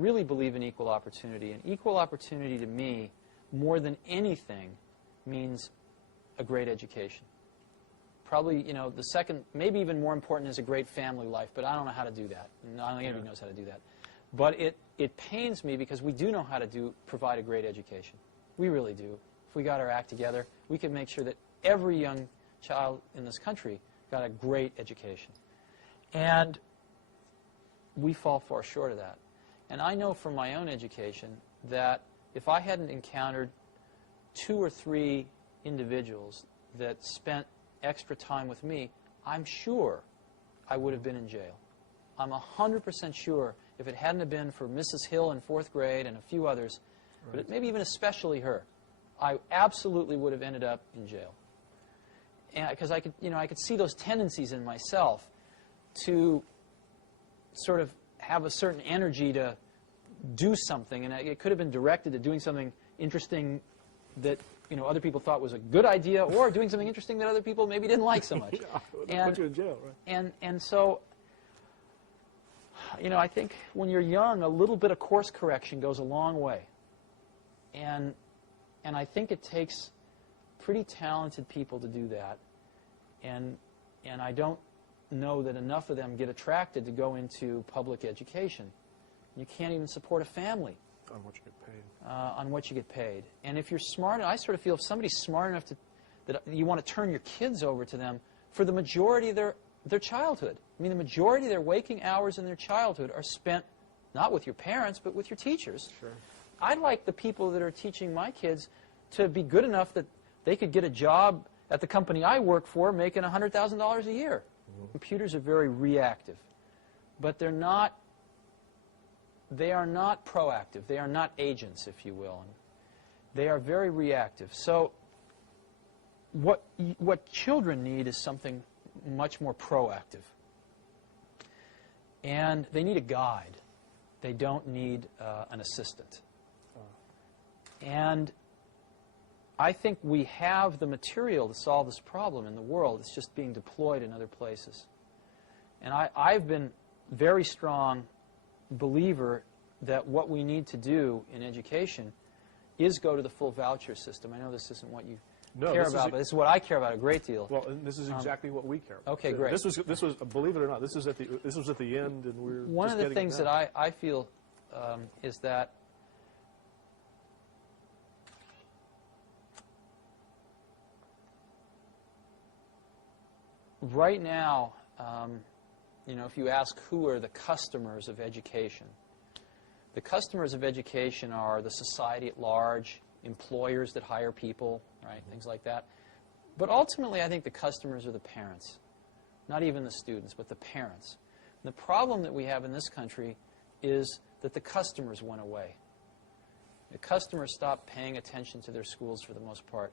really believe in equal opportunity, and equal opportunity to me, more than anything, means a great education. Probably, you know, the second, maybe even more important is a great family life, but I don't know how to do that. And I don't think anybody knows how to do that. But it pains me because we do know how to provide a great education. We really do. If we got our act together, we could make sure that every young child in this country got a great education. And we fall far short of that. And I know from my own education that if I hadn't encountered 2 or 3 individuals that spent extra time with me, I'm sure I would have been in jail. I'm 100% sure if it hadn't have been for Mrs. Hill in 4th grade and a few others, but maybe even especially her, I absolutely would have ended up in jail. Because I could see those tendencies in myself to sort of have a certain energy to do something, and it could have been directed to doing something interesting that other people thought was a good idea, or doing something interesting that other people maybe didn't like so much. Yeah, put you in jail, right? And so, I think when you're young, a little bit of course correction goes a long way. And I think it takes pretty talented people to do that. And I don't know that enough of them get attracted to go into public education. You can't even support a family on what you get paid. On what you get paid. And if you're smart, I sort of feel if somebody's smart enough that you want to turn your kids over to them for the majority of their childhood. I mean, the majority of their waking hours in their childhood are spent not with your parents, but with your teachers. Sure. I'd like the people that are teaching my kids to be good enough that they could get a job at the company I work for making $100,000 a year. Mm-hmm. Computers are very reactive, but they are not proactive. They are not agents, if you will. And they are very reactive. So what children need is something much more proactive. And they need a guide. They don't need an assistant. And I think we have the material to solve this problem in the world. It's just being deployed in other places. And I've been very strong believer that what we need to do in education is go to the full voucher system. I know this isn't what you care about, but this is what I care about a great deal. Well, and this is exactly what we care about. Okay, great. This was believe it or not, this was at the end, and we're one just of the things that I feel is that right now, if you ask who are the customers of education, the customers of education are the society at large, employers that hire people, right, things like that. But ultimately, I think the customers are the parents, not even the students, but the parents. And the problem that we have in this country is that the customers went away. The customers stopped paying attention to their schools for the most part.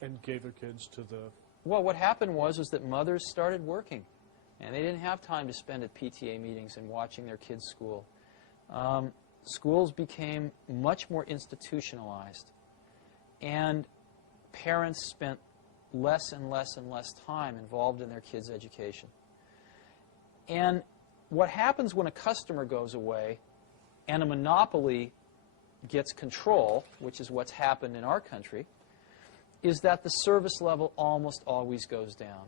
And gave their kids to the... Well, what happened was that mothers started working, and they didn't have time to spend at PTA meetings and watching their kids' school. Schools became much more institutionalized, and parents spent less and less and less time involved in their kids' education. And what happens when a customer goes away and a monopoly gets control, which is what's happened in our country, is that the service level almost always goes down.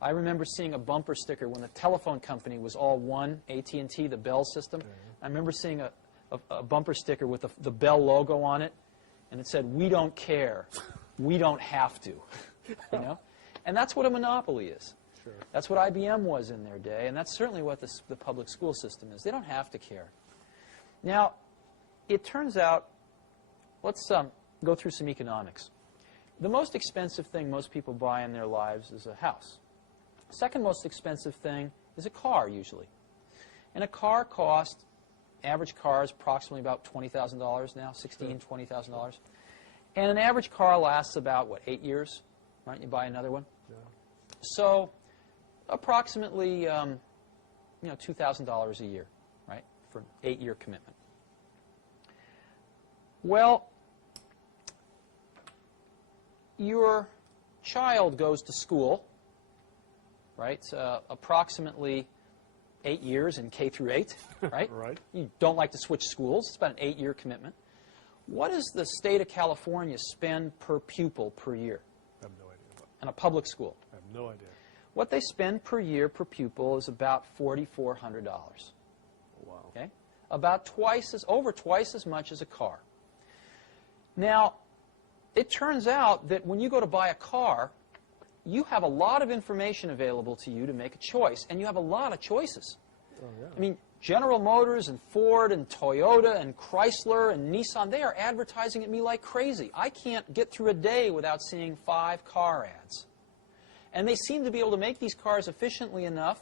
I remember seeing a bumper sticker when the telephone company was all one, AT&T, the Bell system. I remember seeing a bumper sticker with the Bell logo on it, and it said, "We don't care. We don't have to." And that's what a monopoly is. Sure. That's what IBM was in their day, and that's certainly what the public school system is. They don't have to care. Now, it turns out, let's go through some economics. The most expensive thing most people buy in their lives is a house. Second most expensive thing is a car, usually. And a car costs, average car is approximately about $20,000 now, $16,000, $20,000. And an average car lasts about, 8 years, right? You buy another one. Yeah. So approximately, $2,000 a year, right, for an 8-year commitment. Well, your child goes to school, right? Approximately 8 years in K through 8, right? Right. You don't like to switch schools. It's about an 8-year commitment. What does the state of California spend per pupil per year I have no idea. in a public school? I have no idea. What they spend per year per pupil is about $4,400. Wow. Okay? About over twice as much as a car. Now, it turns out that when you go to buy a car, you have a lot of information available to you to make a choice, and you have a lot of choices. Oh, yeah. I mean, General Motors and Ford and Toyota and Chrysler and Nissan, they are advertising at me like crazy. I can't get through a day without seeing 5 car ads. And they seem to be able to make these cars efficiently enough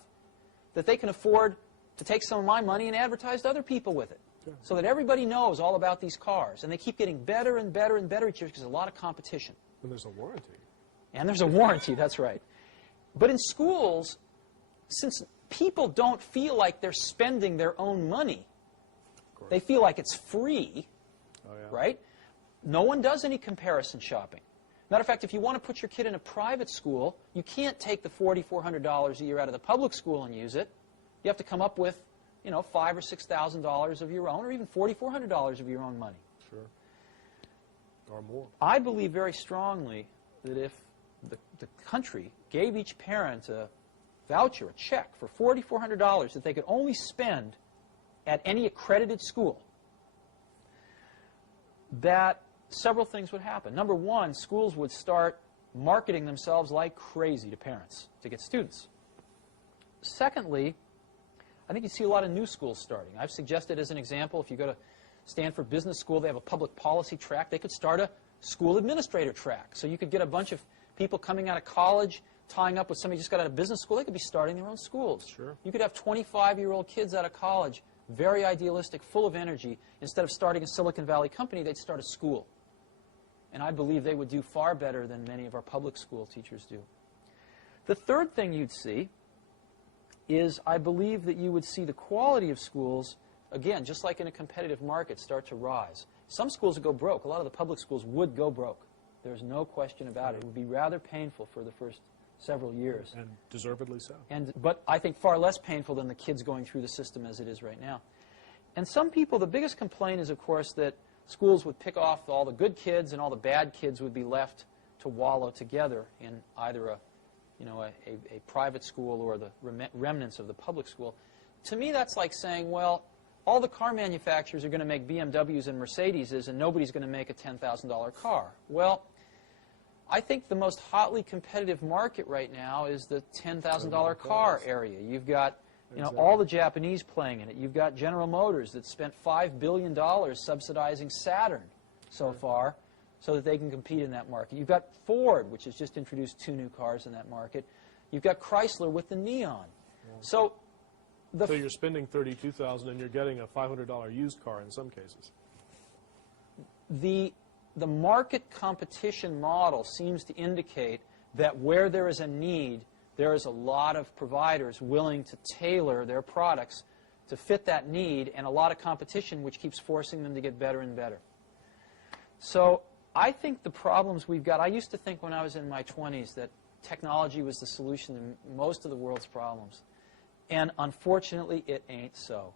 that they can afford to take some of my money and advertise to other people with it. Sure. So that everybody knows all about these cars. And they keep getting better and better and better each year because there's a lot of competition. And there's a warranty. And there's a warranty, that's right. But in schools, since people don't feel like they're spending their own money, they feel like it's free, right? No one does any comparison shopping. Matter of fact, if you want to put your kid in a private school, you can't take the $4,400 a year out of the public school and use it. You have to come up with, you know, $5,000 or $6,000 of your own, or even $4,400 of your own money. Sure. Or more. I believe very strongly that if the country gave each parent a voucher, a check for $4,400 that they could only spend at any accredited school, that several things would happen. Number one, schools would start marketing themselves like crazy to parents to get students. Secondly, I think you see a lot of new schools starting. I've suggested as an example, if you go to Stanford Business School, they have a public policy track. They could start a school administrator track. So you could get a bunch of people coming out of college, tying up with somebody who just got out of business school. They could be starting their own schools. Sure. You could have 25-year-old kids out of college, very idealistic, full of energy. Instead of starting a Silicon Valley company, they'd start a school. And I believe they would do far better than many of our public school teachers do. The third thing you'd see is I believe that you would see the quality of schools, again, just like in a competitive market, start to rise. Some schools would go broke. A lot of the public schools would go broke. There's no question about it. It would be rather painful for the first several years. And deservedly so. But I think far less painful than the kids going through the system as it is right now. And some people, the biggest complaint is, of course, that schools would pick off all the good kids and all the bad kids would be left to wallow together in either a private school or the remnants of the public school. To me, that's like saying, well, all the car manufacturers are going to make BMWs and Mercedeses and nobody's going to make a $10,000 car. Well, I think the most hotly competitive market right now is the $10,000 car area. You've got all the Japanese playing in it. You've got General Motors that spent $5 billion subsidizing Saturn so far so that they can compete in that market. You've got Ford, which has just introduced 2 new cars in that market. You've got Chrysler with the Neon. So you're spending $32,000 and you're getting a $500 used car in some cases. The market competition model seems to indicate that where there is a need, there is a lot of providers willing to tailor their products to fit that need, and a lot of competition which keeps forcing them to get better and better. So I think the problems we've got, I used to think when I was in my 20s that technology was the solution to most of the world's problems. And unfortunately, it ain't so.